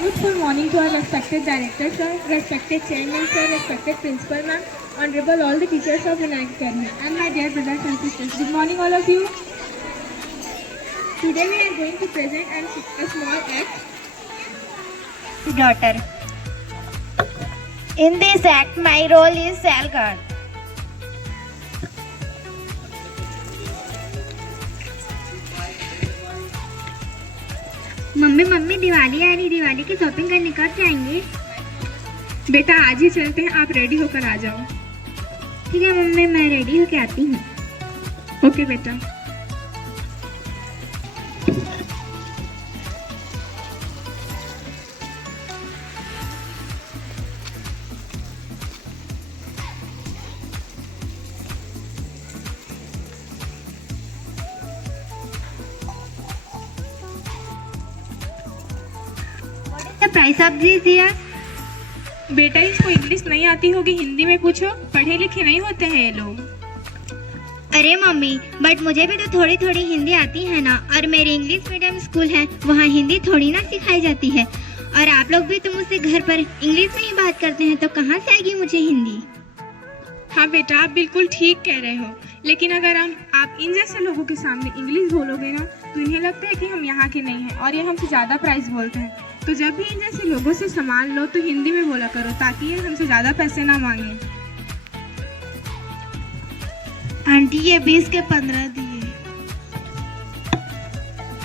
Good morning to our respected director sir, respected chairman sir, respected principal ma'am, honorable all the teachers of Vinayak Academy, and my dear brothers and sisters. Good morning all of you. Today we are going to present and a small act. Daughter. In this act, my role is cell guard. Mummy Diwali आ रही, दिवाली की shopping करने कब जाएंगे? बेटा आज ही चलते हैं, आप रेडी होकर आ जाओ। ठीक है मम्मी, मैं रेडी होके आती हूँ। ओके बेटा। Price of this year? बेटा इसको इंग्लिश नहीं आती होगी, हिंदी में पूछो, पढ़े लिखे नहीं होते हैं ये लोग। अरे मम्मी, बट मुझे भी तो थोड़ी थोड़ी हिंदी आती है ना, और मेरी इंग्लिश मीडियम स्कूल है, वहाँ हिंदी थोड़ी ना सिखाई जाती है। और आप लोग भी तो मुझसे घर पर इंग्लिश में ही बात करते हैं, तो कहाँ से आएगी मुझे हिंदी? हाँ बेटा, आप बिल्कुल ठीक कह रहे हो, लेकिन अगर आप इन जैसे लोगों के सामने इंग्लिश बोलोगे ना, तो इन्हें लगता है कि हम यहाँ के नहीं हैं और ये हमसे ज़्यादा प्राइस बोलते हैं। तो जब भी इन जैसे लोगों से सामान लो तो हिंदी में बोला करो, ताकि ये हमसे ज़्यादा पैसे ना मांगे। आंटी ये 20 के 15 दिए।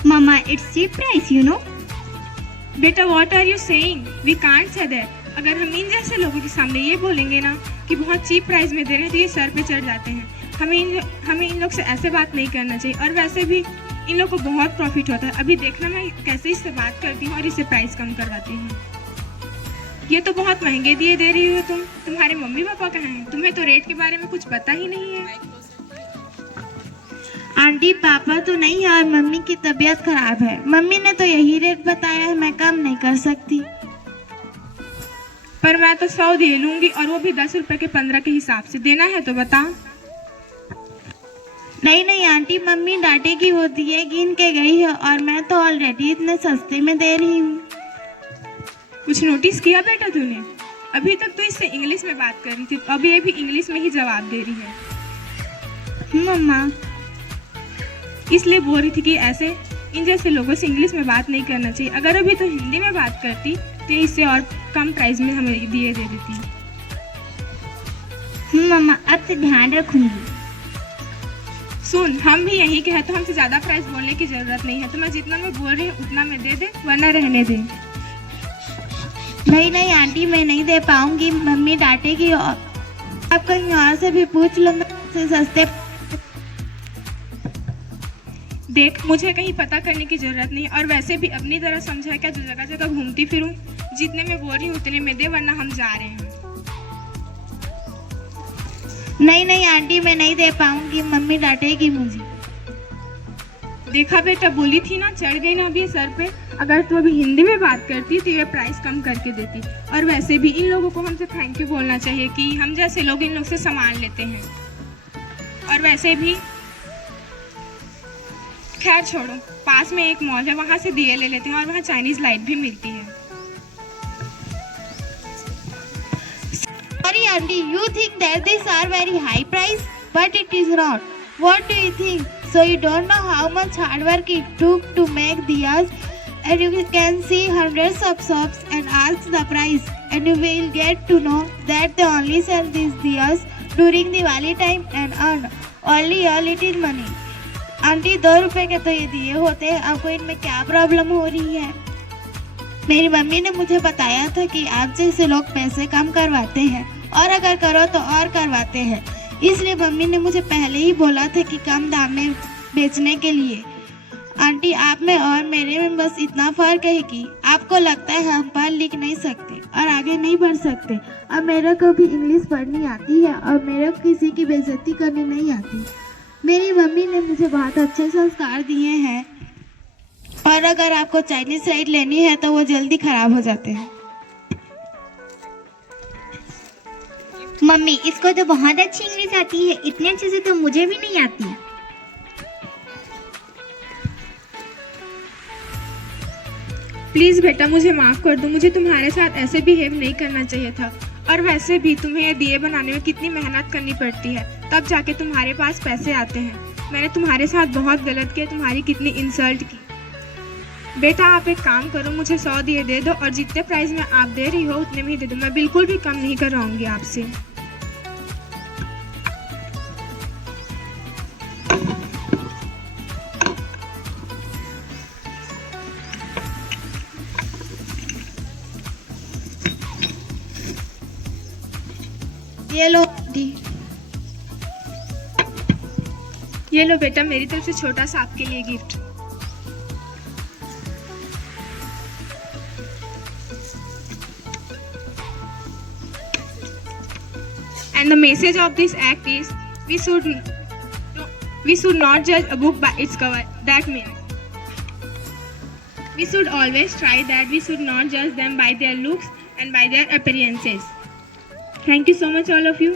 Mama, it's cheap price you know. बेटा what are you saying, we can't say that. अगर हम इन जैसे लोगों के सामने ये बोलेंगे ना कि बहुत चीप प्राइस में दे रहे हैं, तो ये सर पे चढ़ जाते हैं। हमें इन लोग से ऐसे बात नहीं करना चाहिए, और वैसे भी इन लोग को बहुत प्रॉफिट होता है। अभी देखना मैं कैसे इससे बात करती हूँ और इससे प्राइस कम करवाती हूँ। ये तो बहुत महंगे दिए दे रही हो तुम, तुम्हारे मम्मी पापा कहाँ हैं? तुम्हें तो रेट के बारे में कुछ पता ही नहीं है। आंटी पापा तो नहीं है, और मम्मी की तबीयत खराब है। मम्मी ने तो यही रेट बताया है, मैं कम नहीं कर सकती। पर मैं तो 100 दे लूंगी, और वो भी 10 रुपए के 15 के हिसाब से। देना है तो बता। नहीं आंटी, मम्मी डांटेगी, वो दिए गिन के गई है, और मैं तो ऑलरेडी इतने सस्ते में दे रही हूँ। कुछ नोटिस किया बेटा तूने? अभी तक तो इससे इंग्लिश में बात कर रही थी, तो अभी ये भी इंग्लिश में ही जवाब दे रही है। मम्मा, इसलिए बोल रही थी कि ऐसे इन जैसे लोगों से इंग्लिश में बात नहीं करना चाहिए। अगर अभी तो हिंदी में बात करती तो इससे और कम प्राइस में हमें दिए दे देती। मम्मा अब से ध्यान रखूंगी। सुन, हम भी यही के हैं, तो हमसे ज़्यादा प्राइस बोलने की ज़रूरत नहीं है। तो मैं जितना मैं बोल रही हूँ उतना मैं दे दे, वरना रहने दे। नहीं आंटी, मैं नहीं दे पाऊंगी, मम्मी डांटेगी। और आप कहीं और से भी पूछ लो, मैं सस्ते। देख, मुझे कहीं पता करने की ज़रूरत नहीं, और वैसे भी अपनी तरह समझा क्या, जो जगह जगह घूमती फिरूँ। जितने में बोल रही हूँ उतने में दे, वरना हम जा रहे हैं। नहीं आंटी, मैं नहीं दे पाऊंगी, मम्मी डांटेगी मुझे। देखा बेटा, बोली थी ना, चढ़ गई ना अभी सर पे। अगर तू अभी हिंदी में बात करती तो ये प्राइस कम करके देती। और वैसे भी इन लोगों को हमसे थैंक यू बोलना चाहिए कि हम जैसे लोग इन लोग से सामान लेते हैं। और वैसे भी खैर छोड़ो, पास में एक मॉल है, वहाँ से दिए ले लेते हैं, और वहाँ चाइनीज लाइट भी मिलती है। Sorry auntie, you think that these are very high price, but it is not. What do you think? So you don't know how much hard work it took to make diyas, and you can see hundreds of shops and ask the price, and you will get to know that they only sell these diyas during Diwali time and earn only a little money. Aunty 2 रुपए के तो ये दिए होते हैं, आपको इनमें क्या प्रॉब्लम हो रही है? मेरी मम्मी ने मुझे बताया था कि आप जैसे लोग पैसे कम करवाते हैं, और अगर करो तो और करवाते हैं। इसलिए मम्मी ने मुझे पहले ही बोला था कि कम दाम में बेचने के लिए। आंटी, आप में और मेरे में बस इतना फ़र्क है कि आपको लगता है हम पढ़ लिख नहीं सकते और आगे नहीं बढ़ सकते, और मेरे को भी इंग्लिश पढ़नी आती है, और मेरे को किसी की बेइज्जती करनी नहीं आती। मेरी मम्मी ने मुझे बहुत अच्छे संस्कार दिए हैं, और अगर आपको चाइनीज लाइट लेनी है तो वो जल्दी खराब हो जाते हैं। मम्मी, इसको तो बहुत अच्छी इंग्लिश आती है, इतने अच्छे से तो मुझे भी नहीं आती। प्लीज़ बेटा मुझे माफ़ कर दो, मुझे तुम्हारे साथ ऐसे बिहेव नहीं करना चाहिए था। और वैसे भी तुम्हें ये दिए बनाने में कितनी मेहनत करनी पड़ती है, तब जाके तुम्हारे पास पैसे आते हैं। मैंने तुम्हारे साथ बहुत गलत किया, तुम्हारी कितनी इंसल्ट की। बेटा आप एक काम करो, मुझे 100 दिए दे दो और जितने प्राइस में आप दे रही हो उतने में ही दे दो, मैं बिल्कुल भी कम नहीं करवाऊंगी आपसे। ये लो आंटी। ये लो बेटा मेरी तरफ से छोटा सा आपके लिए gift. And the message of this act is we should not judge a book by its cover. That means we should always try that we should not judge them by their looks and by their appearances. Thank you so much all of you.